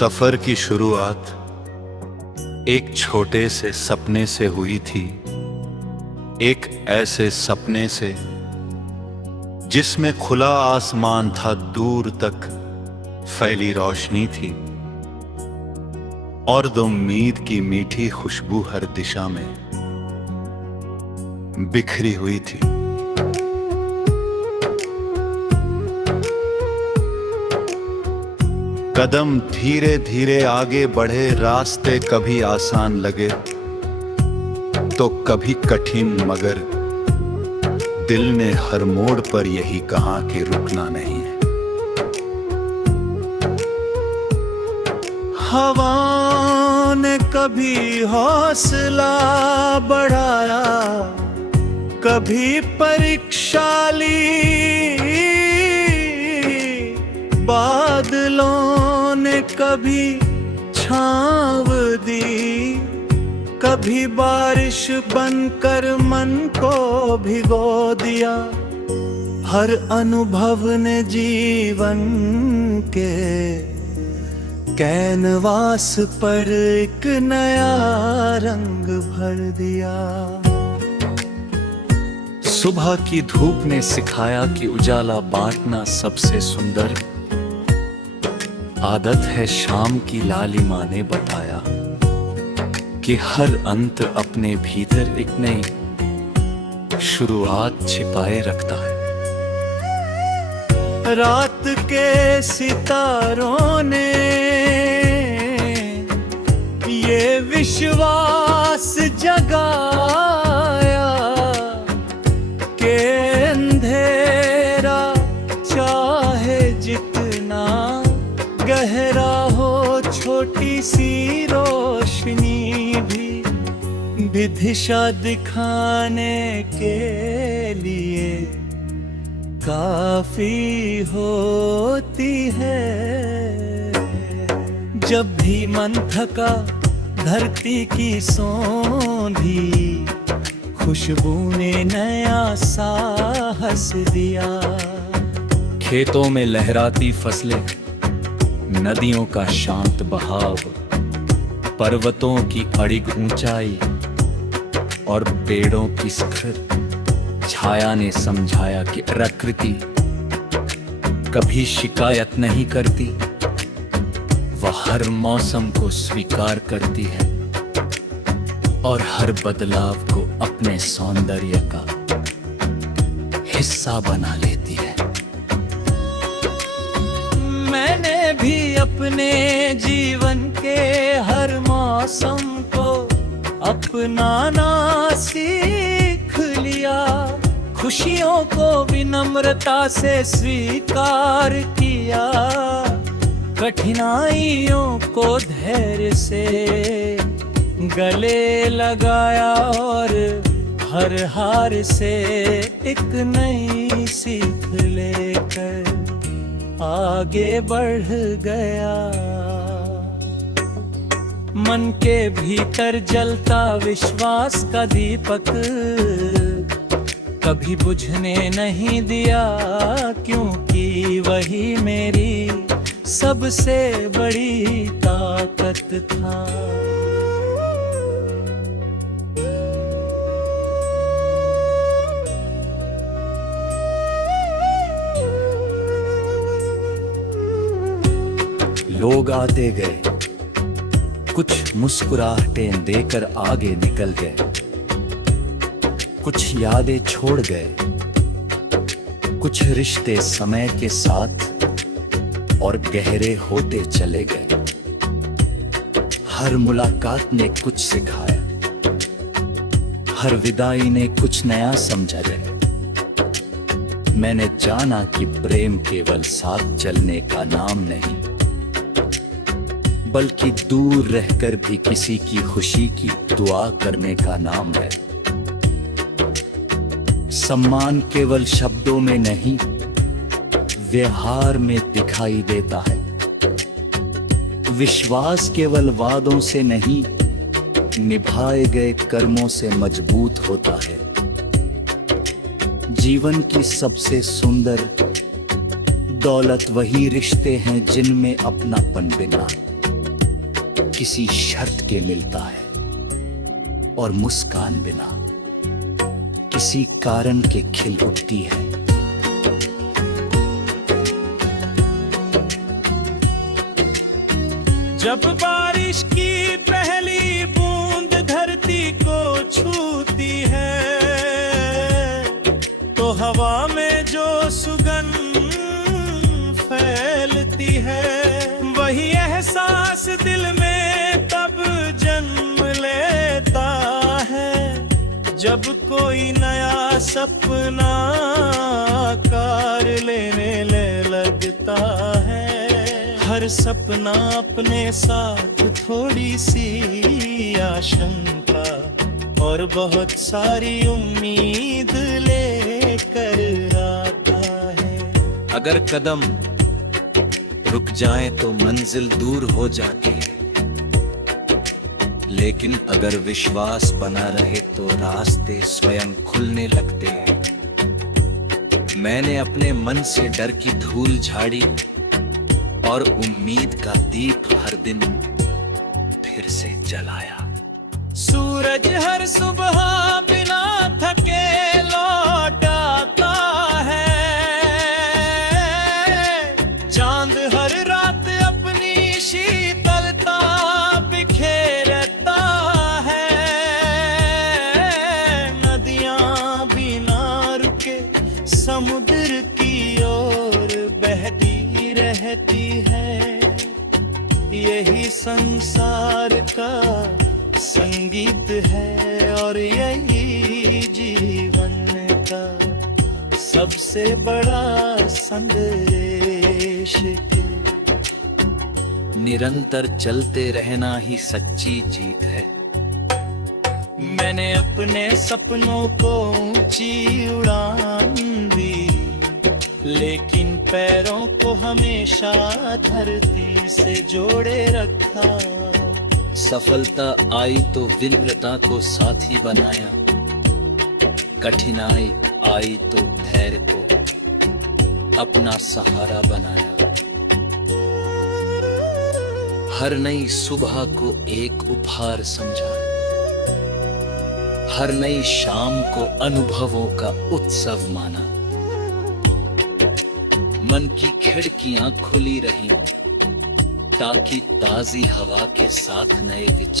सफर की शुरुआत एक छोटे से सपने से हुई थी। एक ऐसे सपने से जिसमें खुला आसमान था, दूर तक फैली रोशनी थी और उम्मीद की मीठी खुशबू हर दिशा में बिखरी हुई थी। कदम धीरे धीरे आगे बढ़े, रास्ते कभी आसान लगे तो कभी कठिन, मगर दिल ने हर मोड़ पर यही कहा कि रुकना नहीं है। हवा ने कभी हौसला बढ़ाया, कभी परीक्षा ली, बादलों ने कभी छाँव दी, कभी बारिश बनकर मन को भिगो दिया। हर अनुभव ने जीवन के कैनवास पर एक नया रंग भर दिया। सुबह की धूप ने सिखाया कि उजाला बांटना सबसे सुंदर आदत है। शाम की लालिमा ने बताया कि हर अंत अपने भीतर एक नई शुरुआत छिपाए रखता है। रात के सितारों ने ये विश्वास जगाया कि अंधेरा चाहे जितना गहरा हो, छोटी सी रोशनी भी दिशा दिखाने के लिए काफी होती है। जब भी मन थका, धरती की सौंधी खुशबू ने नया साहस दिया। खेतों में लहराती फसलें, नदियों का शांत बहाव, पर्वतों की अड़िग ऊंचाई और पेड़ों की शिखर छाया ने समझाया कि प्रकृति कभी शिकायत नहीं करती। वह हर मौसम को स्वीकार करती है और हर बदलाव को अपने सौंदर्य का हिस्सा बना लेती है। मैंने भी अपने जीवन के हर मौसम को अपनाना सीख लिया। खुशियों को विनम्रता से स्वीकार किया, कठिनाइयों को धैर्य से गले लगाया और हर हार से एक नई सीख लेकर आगे बढ़ गया। मन के भीतर जलता विश्वास का दीपक कभी बुझने नहीं दिया, क्योंकि वही मेरी सबसे बड़ी ताकत था। लोग आते गए, कुछ मुस्कुराहटें देकर आगे निकल गए, कुछ यादें छोड़ गए, कुछ रिश्ते समय के साथ और गहरे होते चले गए। हर मुलाकात ने कुछ सिखाया, हर विदाई ने कुछ नया समझा गया। मैंने जाना कि प्रेम केवल साथ चलने का नाम नहीं, बल्कि दूर रहकर भी किसी की खुशी की दुआ करने का नाम है। सम्मान केवल शब्दों में नहीं, व्यवहार में दिखाई देता है। विश्वास केवल वादों से नहीं, निभाए गए कर्मों से मजबूत होता है। जीवन की सबसे सुंदर दौलत वही रिश्ते हैं जिनमें अपनापन बिना किसी शर्त के मिलता है और मुस्कान बिना किसी कारण के खिल उठती है। जब बारिश की पहली बूंद धरती को छूती है तो हवा में जो सुगंध फैलती है, वही एहसास दिल में तब जन्म लेता है जब कोई नया सपना आकार लेने लगता है। हर सपना अपने साथ थोड़ी सी आशंका और बहुत सारी उम्मीद लेकर आता है। अगर कदम रुक जाए तो मंजिल दूर हो जाती है, लेकिन अगर विश्वास बना रहे तो रास्ते स्वयं खुलने लगते हैं। मैंने अपने मन से डर की धूल झाड़ी और उम्मीद का दीप हर दिन फिर से जलाया। सूरज हर सुबह बिना थके लौट आता है, चांद हर रात अपनी शीतलता बिखेरता है। नदियां बिना रुके समुद्र की ओर बहती रहती है। यही संसार का संगीत है और यही जीवन का सबसे बड़ा संदेश है। निरंतर चलते रहना ही सच्ची जीत है। मैंने अपने सपनों को ऊंची उड़ान दी, लेकिन पैरों को हमेशा धरती से जोड़े रखा। सफलता आई तो विनम्रता को साथी बनाया, कठिनाई आई तो धैर्य को अपना सहारा बनाया। हर नई सुबह को एक उपहार समझा, हर नई शाम को अनुभवों का उत्सव माना। मन की खिड़कियां खुली रहीं ताकि ताजी हवा के साथ नए विचार